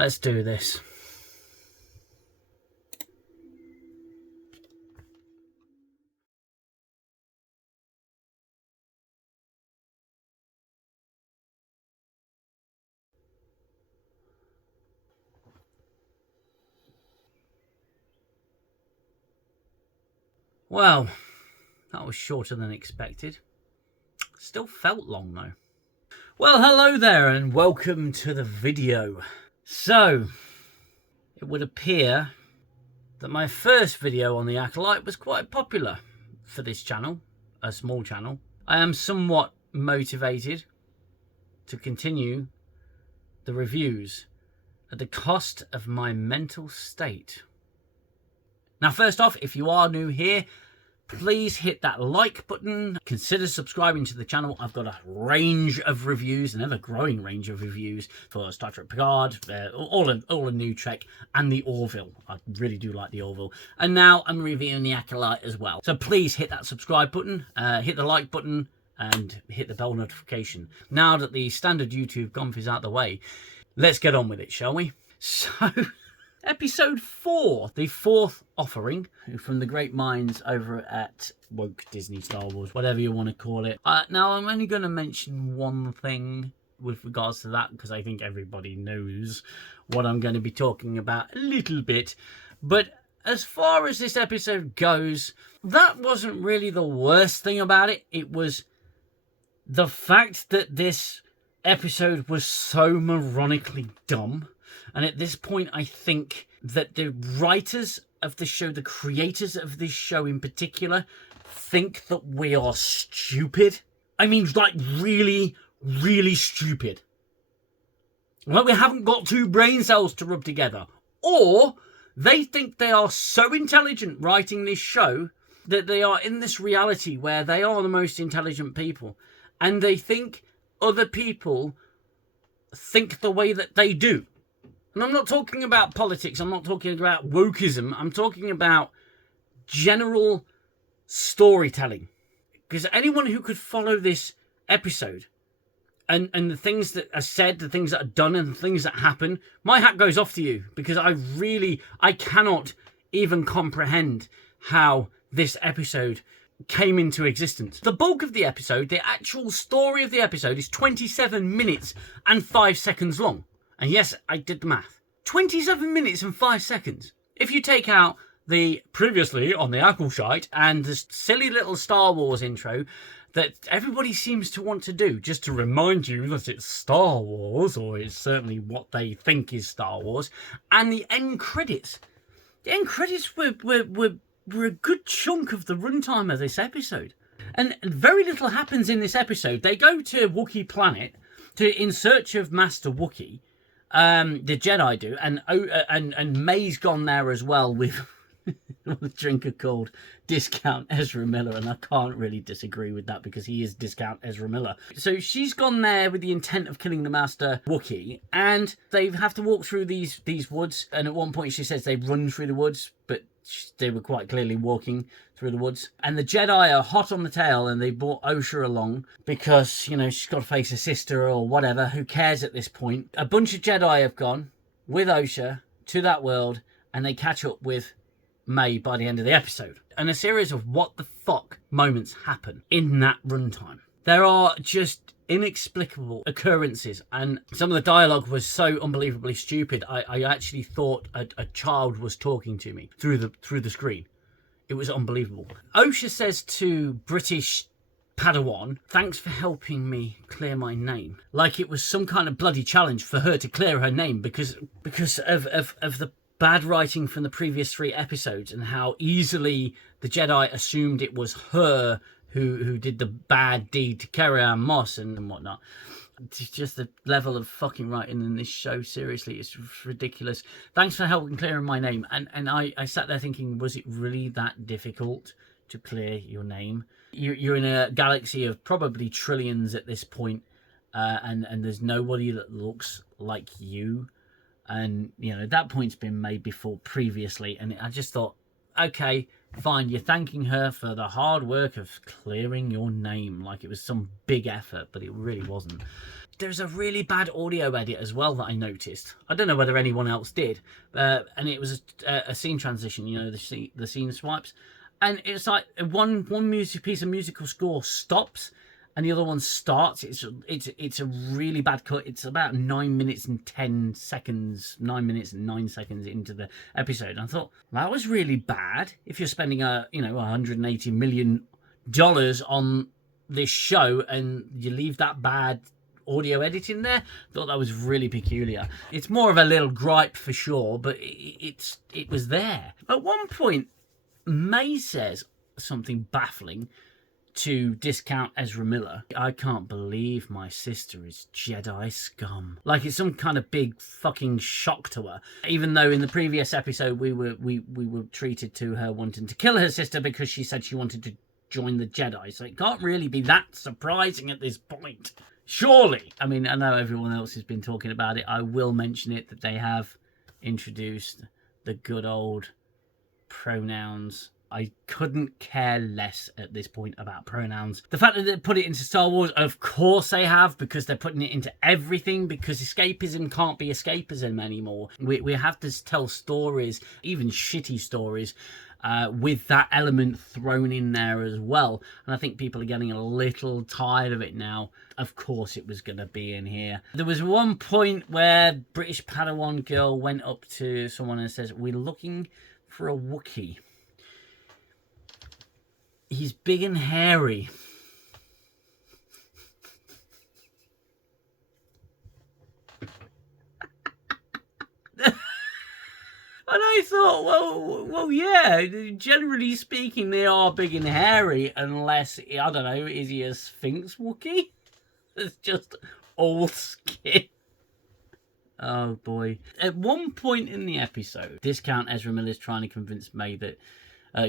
Let's do this. Well, that was shorter than expected. Still felt long though. Well, hello there and welcome to the video. So, it would appear that my first video on the Acolyte was quite popular for this channel, a small channel. I am somewhat motivated to continue the reviews at the cost of my mental state. Now, first off, if you are new here, please hit that like button. Consider subscribing to the channel. I've got a range of reviews, an ever-growing range of reviews for Star Trek Picard, all a new Trek, and the Orville. I really do like the Orville. And now I'm reviewing the Acolyte as well. So please hit that subscribe button, hit the like button, and hit the bell notification. Now that the standard YouTube gomp is out the way, let's get on with it, shall we? So, Episode 4, the fourth offering from the great minds over at woke Disney Star Wars, whatever you want to call it. Now, I'm only going to mention one thing with regards to that because I think everybody knows what I'm going to be talking about a little bit. But as far as this episode goes, that wasn't really the worst thing about it. It was the fact that this episode was so moronically dumb. And at this point, I think that the writers of the show, the creators of this show in particular, think that we are stupid. I mean, like, really, really stupid. Like, we haven't got two brain cells to rub together. Or they think they are so intelligent writing this show that they are in this reality where they are the most intelligent people. And they think other people think the way that they do. And I'm not talking about politics, I'm not talking about wokeism, I'm talking about general storytelling. Because anyone who could follow this episode and the things that are said, the things that are done and the things that happen, my hat goes off to you. Because I cannot even comprehend how this episode came into existence. The bulk of the episode, the actual story of the episode, is 27 minutes and 5 seconds long. And yes, I did the math. 27 minutes and 5 seconds. If you take out the previously on the ACOLSHYTE and the silly little Star Wars intro that everybody seems to want to do, just to remind you that it's Star Wars, or it's certainly what they think is Star Wars, and the end credits. The end credits were a good chunk of the runtime of this episode. And very little happens in this episode. They go to Wookiee planet in search of Master Wookiee. The Jedi do, and May's gone there as well with a drinker called Discount Ezra Miller, and I can't really disagree with that because he is Discount Ezra Miller. So she's gone there with the intent of killing the Master Wookiee, and they have to walk through these woods, and at one point she says they run through the woods, but they were quite clearly walking through the woods. And the Jedi are hot on the tail, and they brought Osha along because, you know, she's got to face her sister or whatever. Who cares at this point? A bunch of Jedi have gone with Osha to that world, and they catch up with May by the end of the episode. And a series of what the fuck moments happen in that runtime. There are just inexplicable occurrences, and some of the dialogue was so unbelievably stupid. I actually thought a child was talking to me through the screen. It was unbelievable. Osha says to British Padawan, "Thanks for helping me clear my name." Like it was some kind of bloody challenge for her to clear her name because of the bad writing from the previous 3 episodes and how easily the Jedi assumed it was her who did the bad deed to Carrie-Anne Moss and whatnot. It's just the level of fucking writing in this show, seriously, it's ridiculous. Thanks for helping clearing my name. And I sat there thinking, was it really that difficult to clear your name? You're in a galaxy of probably trillions at this point, and there's nobody that looks like you. And, you know, that point's been made before previously, and I just thought, okay, fine, you're thanking her for the hard work of clearing your name like it was some big effort, but it really wasn't. there's a really bad audio edit as well that I noticed. I don't know whether anyone else did, and it was a scene transition. You know, the scene swipes, and it's like one piece of musical score stops, and the other one starts. It's a really bad cut. It's about 9 minutes and 10 seconds, 9 minutes and 9 seconds into the episode. And I thought that was really bad. If you're spending $180 million on this show and you leave that bad audio editing there, thought that was really peculiar. It's more of a little gripe for sure, but it was there. At one point, May says something baffling to discount Ezra Miller. I can't believe my sister is Jedi scum. Like it's some kind of big fucking shock to her. Even though in the previous episode we were treated to her wanting to kill her sister because she said she wanted to join the Jedi. So it can't really be that surprising at this point. Surely. I mean, I know everyone else has been talking about it. I will mention it that they have introduced the good old pronouns. I couldn't care less at this point about pronouns. The fact that they put it into Star Wars, of course they have, because they're putting it into everything, because escapism can't be escapism anymore. We have to tell stories, even shitty stories, with that element thrown in there as well. And I think people are getting a little tired of it now. Of course it was going to be in here. There was one point where British Padawan girl went up to someone and says, "We're looking for a Wookiee. He's big and hairy." And I thought, well, yeah, generally speaking, they are big and hairy, unless, I don't know, is he a Sphinx Wookiee? It's just all skin. Oh, boy. At one point in the episode, Discount Ezra Miller's trying to convince May that,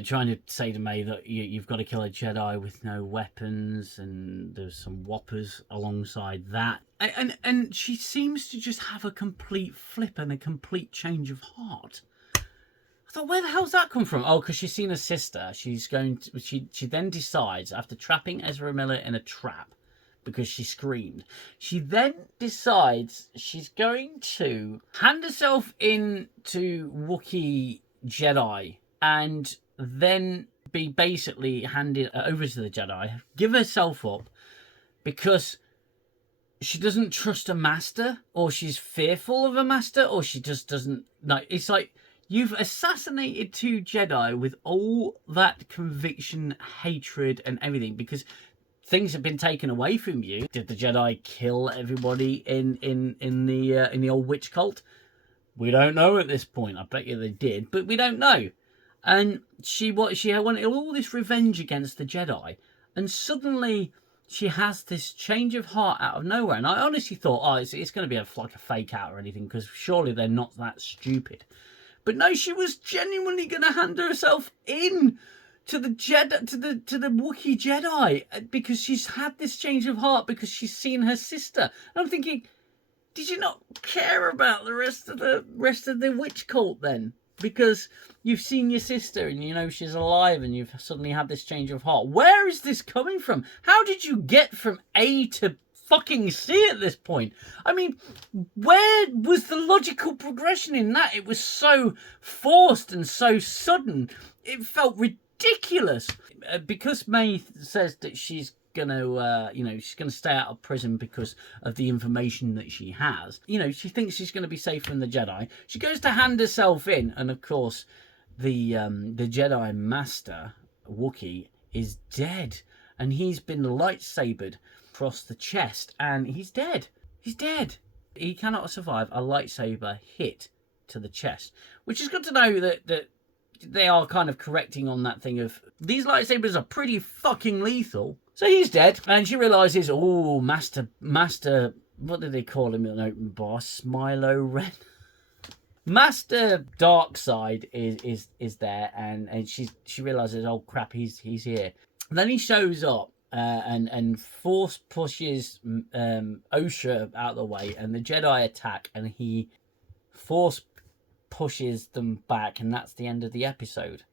trying to say to May that you've got to kill a Jedi with no weapons, and there's some whoppers alongside that. And she seems to just have a complete flip and a complete change of heart. I thought, where the hell's that come from? Oh, because she's seen her sister. She then decides, after trapping Ezra Miller in a trap because she screamed, she then decides she's going to hand herself in to Wookiee Jedi and then be basically handed over to the Jedi, give herself up because she doesn't trust a master, or she's fearful of a master, or she just doesn't know. It's like, you've assassinated two Jedi with all that conviction, hatred, and everything, because things have been taken away from you. Did the Jedi kill everybody in the old witch cult? We don't know at this point. I bet you they did, but we don't know. And she wanted all this revenge against the Jedi, and suddenly she has this change of heart out of nowhere. And I honestly thought, oh, it's going to be like a fake out or anything, because surely they're not that stupid. But no, she was genuinely going to hand herself in to the Jedi, to the Wookiee Jedi, because she's had this change of heart because she's seen her sister. And I'm thinking, did you not care about the rest of the witch cult then? Because you've seen your sister and you know she's alive, and you've suddenly had this change of heart. Where is this coming from? How did you get from A to fucking C at this point? I mean, where was the logical progression in that? It was so forced and so sudden. It felt ridiculous. Because May says that she's gonna she's gonna stay out of prison because of the information that she has. She thinks she's gonna be safe from the Jedi. She goes to hand herself in, and of course the Jedi Master Wookiee is dead, and he's been lightsabered across the chest, and he's dead. He's dead. He cannot survive a lightsaber hit to the chest, which is good to know that they are kind of correcting on that thing of these lightsabers are pretty fucking lethal. So he's dead, and she realises, oh, Master, what did they call him in an open bar? Smilo Ren. Master Darkseid is there, and she realises, oh crap, he's here. Then he shows up and force pushes Osha out of the way, and the Jedi attack, and he force pushes them back, and that's the end of the episode.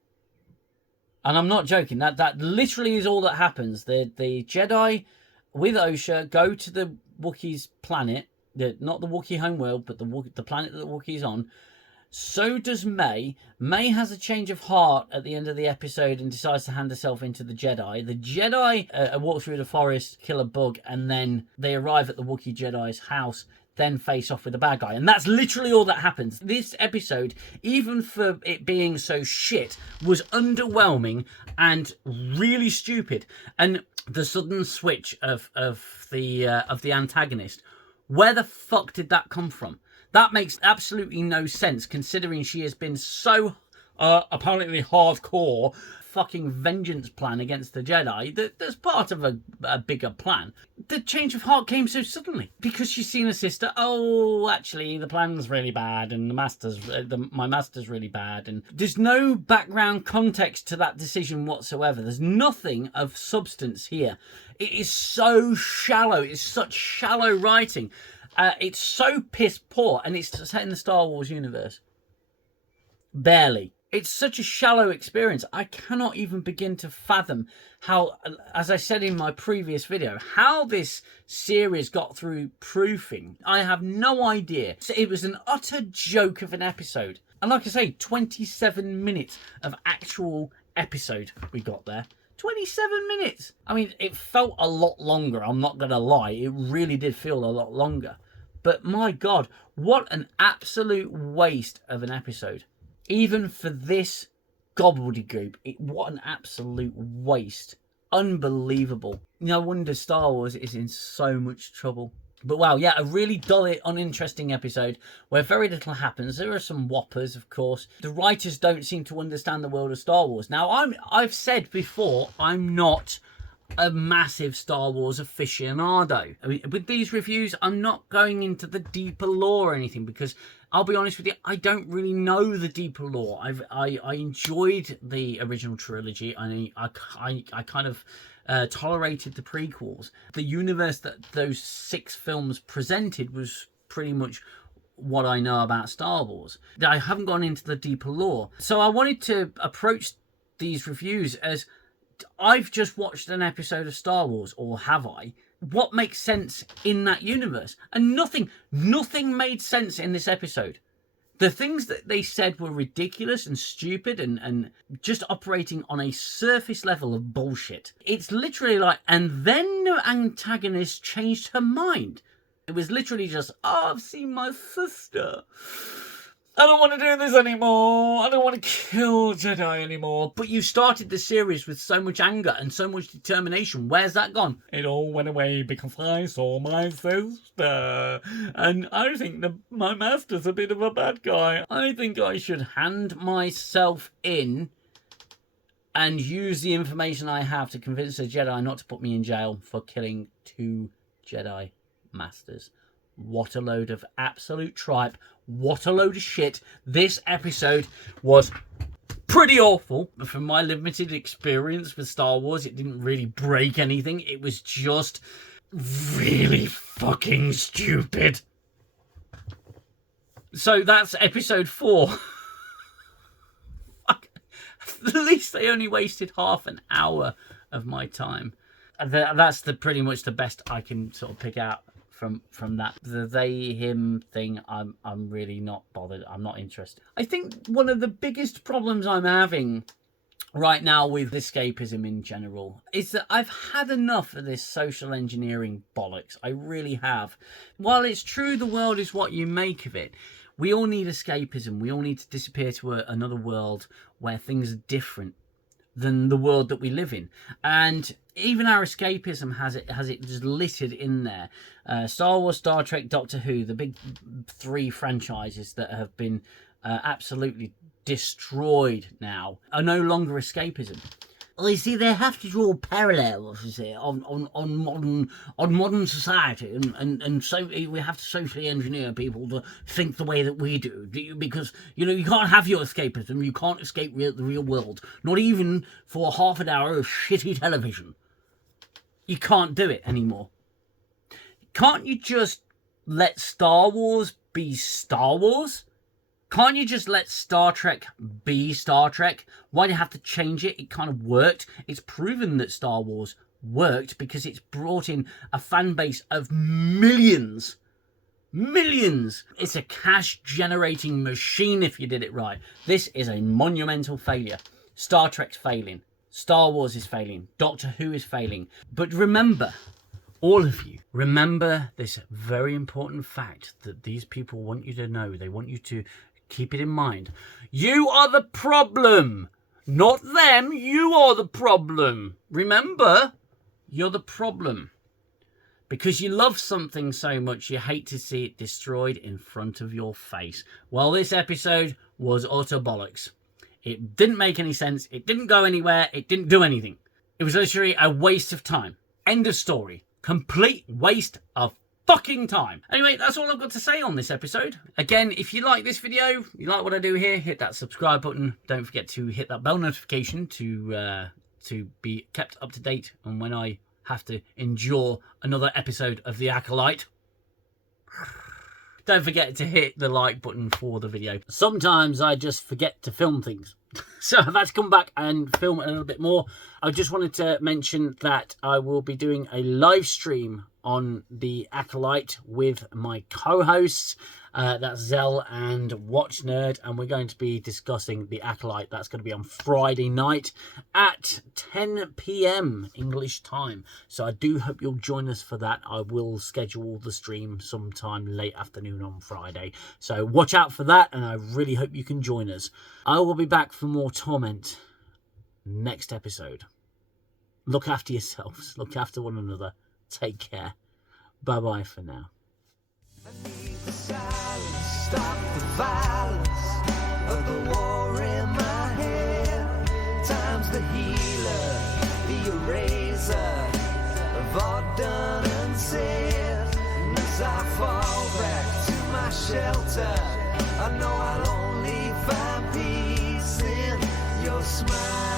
And I'm not joking. That literally is all that happens. The Jedi with Osha go to the Wookiee's planet, not the Wookiee homeworld, but the planet that the Wookiee's on. So does May. May has a change of heart at the end of the episode and decides to hand herself into the Jedi. The Jedi walk through the forest, kill a bug, and then they arrive at the Wookiee Jedi's house, then face off with the bad guy. And that's literally all that happens. This episode, even for it being so shit, was underwhelming and really stupid. And the sudden switch of the antagonist, where the fuck did that come from? That makes absolutely no sense, considering she has been so apparently hardcore fucking vengeance plan against the Jedi that's part of a bigger plan. The change of heart came so suddenly because she's seen her sister. Oh, actually, the plan's really bad, and my master's really bad, and there's no background context to that decision whatsoever. There's nothing of substance here. It is so shallow. It's such shallow writing. It's so piss poor, and it's set in the Star Wars universe. Barely. It's such a shallow experience. I cannot even begin to fathom how, as I said in my previous video, how this series got through proofing. I have no idea. So it was an utter joke of an episode. And like I say, 27 minutes of actual episode we got there. 27 minutes. I mean, it felt a lot longer. I'm not going to lie. It really did feel a lot longer. But my God, what an absolute waste of an episode. Even for this gobbledygook, what an absolute waste. Unbelievable. No wonder Star Wars is in so much trouble. But wow, yeah, a really dull, uninteresting episode where very little happens. There are some whoppers, of course. The writers don't seem to understand the world of Star Wars. Now, I've said before, I'm not a massive Star Wars aficionado. I mean, with these reviews, I'm not going into the deeper lore or anything because I'll be honest with you, I don't really know the deeper lore. I enjoyed the original trilogy. I kind of tolerated the prequels. The universe that those 6 films presented was pretty much what I know about Star Wars. I haven't gone into the deeper lore. So I wanted to approach these reviews as I've just watched an episode of Star Wars, or have I? What makes sense in that universe? And nothing made sense in this episode. The things that they said were ridiculous and stupid and just operating on a surface level of bullshit. It's literally like, and then the antagonist changed her mind. It was literally just, oh, I've seen my sister. I don't want to do this anymore. I don't want to kill Jedi anymore. But you started the series with so much anger and so much determination. Where's that gone? It all went away because I saw my sister. And I think my master's a bit of a bad guy. I think I should hand myself in and use the information I have to convince the Jedi not to put me in jail for killing 2 Jedi masters. What a load of absolute tripe. What a load of shit. This episode was pretty awful. From my limited experience with Star Wars, it didn't really break anything. It was just really fucking stupid. So that's episode 4. At least they only wasted half an hour of my time. That's pretty much the best I can sort of pick out from that. The they him thing, I'm really not bothered. I'm not interested. I think one of the biggest problems I'm having right now with escapism in general is that I've had enough of this social engineering bollocks. I really have. While it's true the world is what you make of it, we all need escapism. We all need to disappear to another world where things are different than the world that we live in. And even our escapism has it just littered in there. Star Wars, Star Trek, Doctor Who, the big 3 franchises that have been absolutely destroyed now are no longer escapism. Well, you see, they have to draw parallels, you see, on modern society, and so we have to socially engineer people to think the way that we do, because you can't have your escapism. You can't escape the real world, not even for half an hour of shitty television. You can't do it anymore. Can't you just let Star Wars be Star Wars? Can't you just let Star Trek be Star Trek? Why do you have to change it? It kind of worked. It's proven that Star Wars worked because it's brought in a fan base of millions. Millions! It's a cash generating machine if you did it right. This is a monumental failure. Star Trek's failing. Star Wars is failing. Doctor Who is failing. But remember, all of you, remember this very important fact that these people want you to know. They want you to keep it in mind. You are the problem! Not them, you are the problem. Remember, you're the problem. Because you love something so much, you hate to see it destroyed in front of your face. Well, this episode was utter bollocks. It didn't make any sense. It didn't go anywhere. It didn't do anything. It was literally a waste of time. End of story. Complete waste of fucking time. Anyway, that's all I've got to say on this episode. Again, if you like this video, you like what I do here, hit that subscribe button. Don't forget to hit that bell notification to be kept up to date on when I have to endure another episode of the Acolyte. Don't forget to hit the like button for the video. Sometimes I just forget to film things. So I've had to come back and film a little bit more. I just wanted to mention that I will be doing a live stream on the Acolyte with my co-hosts. That's Zell and Watch Nerd, and we're going to be discussing the Acolyte. That's going to be on Friday night at 10 PM English time. So I do hope you'll join us for that. I will schedule the stream sometime late afternoon on Friday. So watch out for that, and I really hope you can join us. I will be back for more torment next episode. Look after yourselves. Look after one another. Take care. Bye-bye for now. I need the silence, stop the violence of the war in my head. Time's the healer, the eraser of all done and said. And as I fall back to my shelter, I know I'll only find peace in your smile.